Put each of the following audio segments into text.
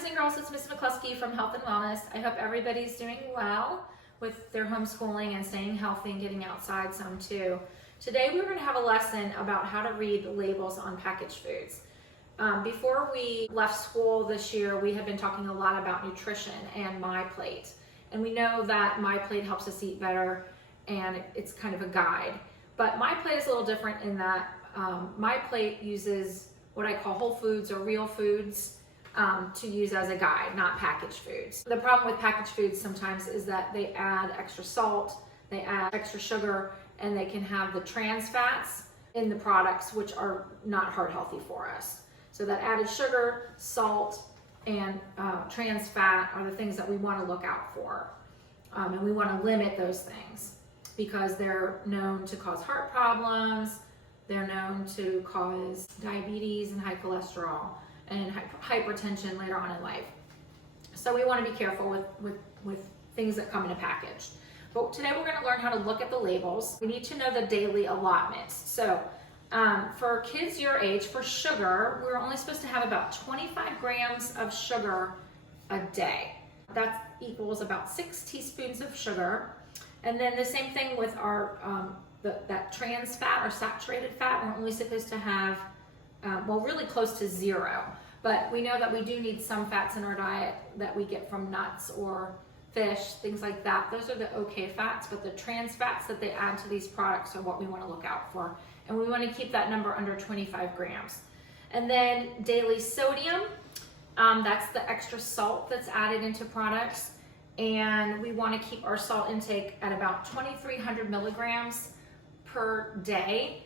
boys and girls, it's Miss McCluskey from Health and Wellness. I hope everybody's doing well with their homeschooling and staying healthy and getting outside some too. Today we're going to have a lesson about how to read the labels on packaged foods. Before we left school this year, we have been talking a lot about nutrition and My Plate. And we know that My Plate helps us eat better and it's kind of a guide. But My Plate is a little different in that My Plate uses what I call whole foods or real foods to use as a guide, not packaged foods. The problem with packaged foods sometimes is that they add extra salt, they add extra sugar, and they can have the trans fats in the products, which are not heart healthy for us. So that added sugar, salt, and trans fat are the things that we want to look out for. And we want to limit those things because they're known to cause heart problems, they're known to cause diabetes and high cholesterol and hypertension later on in life. So we want to be careful with things that come in a package. But today we're going to learn how to look at the labels. We need to know the daily allotments. So for kids your age, for sugar, we're only supposed to have about 25 grams of sugar a day. That equals about 6 teaspoons of sugar. And then the same thing with our that trans fat or saturated fat, we're only supposed to have, well, really close to 0. But we know that we do need some fats in our diet that we get from nuts or fish, things like that. Those are the okay fats, but the trans fats that they add to these products are what we want to look out for. And we want to keep that number under 25 grams. And then daily sodium, that's the extra salt that's added into products. And we want to keep our salt intake at about 2,300 milligrams per day,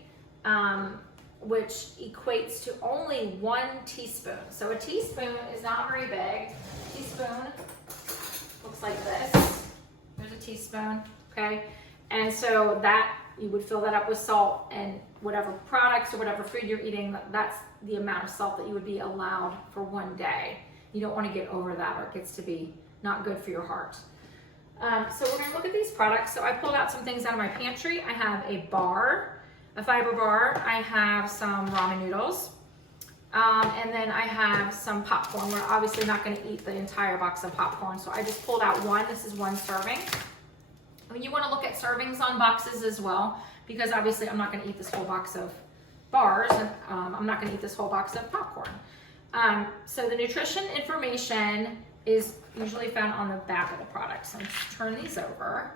which equates to only 1 teaspoon. So a teaspoon is not very big. A teaspoon looks like this. There's a teaspoon, okay? And so that, you would fill that up with salt, and whatever products or whatever food you're eating, that's the amount of salt that you would be allowed for one day. You don't want to get over that or it gets to be not good for your heart. So we're going to look at these products. So I pulled out some things out of my pantry. I have a bar, a fiber bar. I have some ramen noodles. And then I have some popcorn. We're obviously not going to eat the entire box of popcorn, so I just pulled out one. This is 1 serving. I mean, you want to look at servings on boxes as well, because obviously I'm not going to eat this whole box of bars, and I'm not going to eat this whole box of popcorn. So the nutrition information is usually found on the back of the product. So let's turn these over.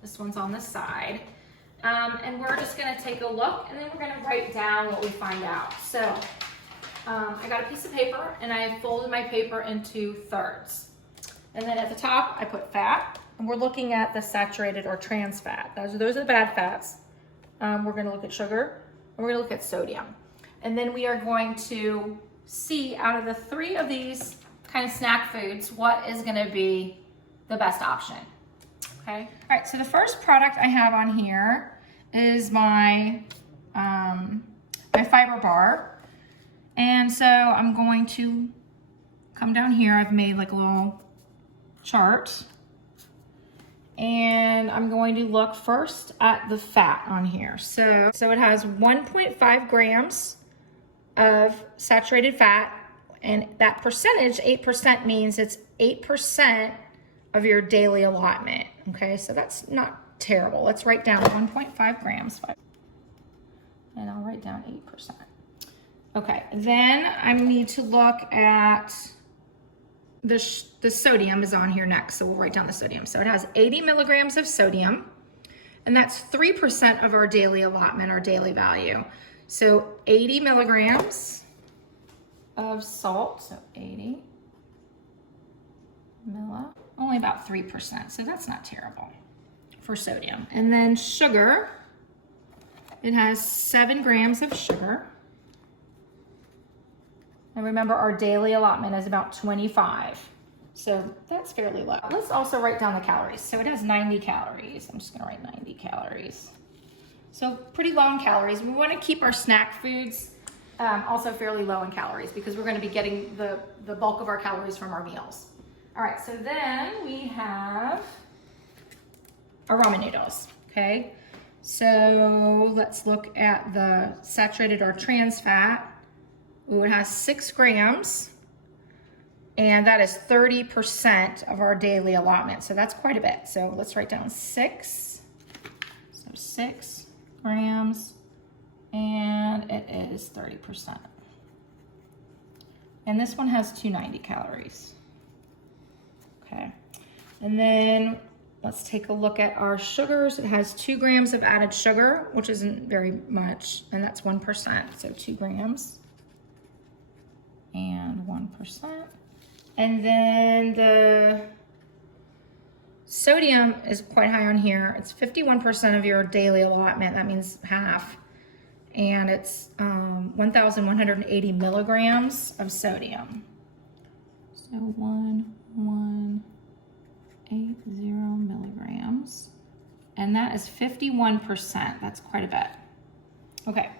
This one's on the side. And we're just going to take a look, and then we're going to write down what we find out. So I got a piece of paper, and I folded my paper into thirds. And then at the top, I put fat, and we're looking at the saturated or trans fat. Those are the bad fats. We're going to look at sugar, and we're going to look at sodium. And then we are going to see out of the 3 of these kind of snack foods, what is going to be the best option. Okay. All right. So the first product I have on here is my my fiber bar, and so I'm going to come down here. I've made like a little chart, and I'm going to look first at the fat on here. So it has 1.5 grams of saturated fat. And that percentage, 8%, means it's 8% of your daily allotment. Okay, so that's not terrible. Let's write down 1.5 grams. And I'll write down 8%. Okay, then I need to look at the sodium is on here next. So we'll write down the sodium. So it has 80 milligrams of sodium. And that's 3% of our daily allotment, our daily value. So 80 milligrams of salt, so 80 milli, only about 3%, so that's not terrible for sodium. And then sugar, it has 7 grams of sugar. And remember, our daily allotment is about 25, so that's fairly low. Let's also write down the calories. So it has 90 calories. I'm just gonna write 90 calories. So pretty low in calories. We wanna keep our snack foods also fairly low in calories because we're going to be getting the bulk of our calories from our meals. All right, so then we have our ramen noodles, okay? So let's look at the saturated or trans fat. Ooh, it has 6 grams And that is 30% of our daily allotment. So that's quite a bit. So let's write down 6. So 6 grams, and it is 30%. And this one has 290 calories. Okay. And then let's take a look at our sugars. It has 2 grams of added sugar, which isn't very much, and that's 1%. So 2 grams and 1%. And then the sodium is quite high on here. It's 51% of your daily allotment. That means half. And it's 1,180 milligrams of sodium. So 1,180 milligrams. And that is 51%. That's quite a bit. Okay,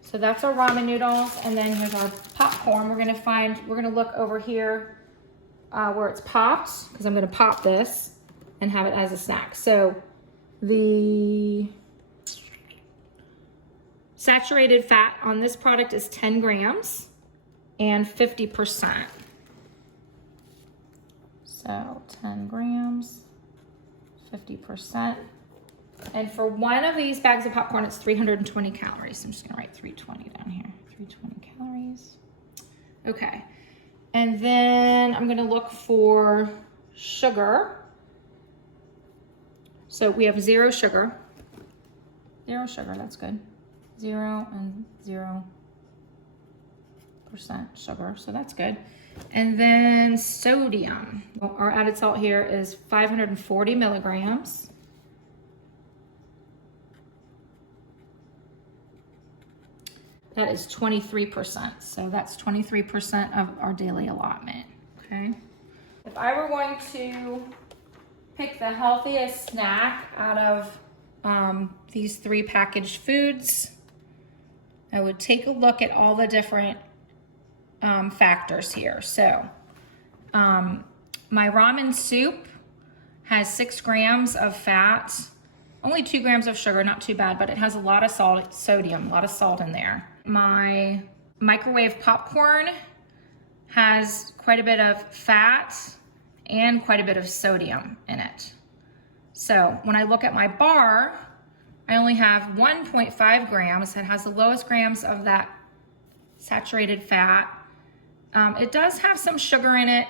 so that's our ramen noodles. And then here's our popcorn. We're gonna look over here where it's popped, because I'm gonna pop this and have it as a snack. So the saturated fat on this product is 10 grams and 50%. So 10 grams, 50%. And for one of these bags of popcorn, it's 320 calories. I'm just gonna write 320 down here, 320 calories. Okay, and then I'm gonna look for sugar. So we have 0 sugar. 0 sugar, that's good. 0 and 0% sugar, so that's good. And then sodium. Well, our added salt here is 540 milligrams. That is 23%, so that's 23% of our daily allotment, okay? If I were going to pick the healthiest snack out of these 3 packaged foods, I would take a look at all the different factors here. So my ramen soup has 6 grams of fat, only 2 grams of sugar, not too bad, but it has a lot of sodium, a lot of salt in there. My microwave popcorn has quite a bit of fat and quite a bit of sodium in it. So when I look at my bar, I only have 1.5 grams. It has the lowest grams of that saturated fat. It does have some sugar in it,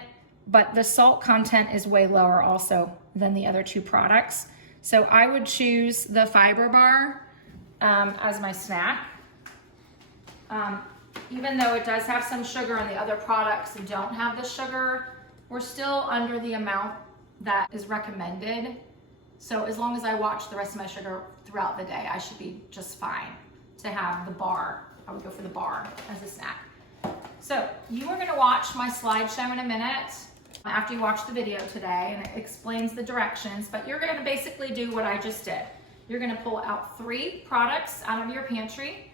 but the salt content is way lower also than the other 2 products. So I would choose the fiber bar as my snack. Even though it does have some sugar and the other products don't have the sugar, we're still under the amount that is recommended. So as long as I watch the rest of my sugar throughout the day, I should be just fine to have the bar. I would go for the bar as a snack. So you are gonna watch my slideshow in a minute after you watch the video today, and it explains the directions, but you're gonna basically do what I just did. You're gonna pull out 3 products out of your pantry,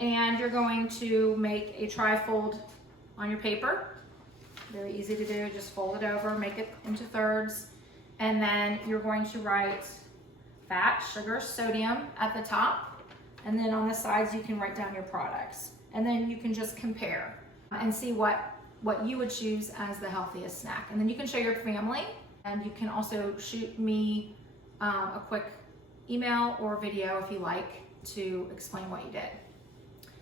and you're going to make a trifold on your paper. Very easy to do, just fold it over, make it into thirds, and then you're going to write fat, sugar, sodium at the top, and then on the sides you can write down your products. And then you can just compare and see what you would choose as the healthiest snack. And then you can show your family, and you can also shoot me a quick email or video if you like to explain what you did.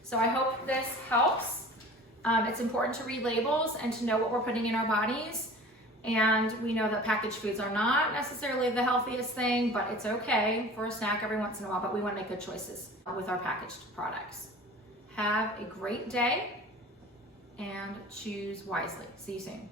So I hope this helps. It's important to read labels and to know what we're putting in our bodies. And we know that packaged foods are not necessarily the healthiest thing, but it's okay for a snack every once in a while, but we want to make good choices with our packaged products. Have a great day and choose wisely. See you soon.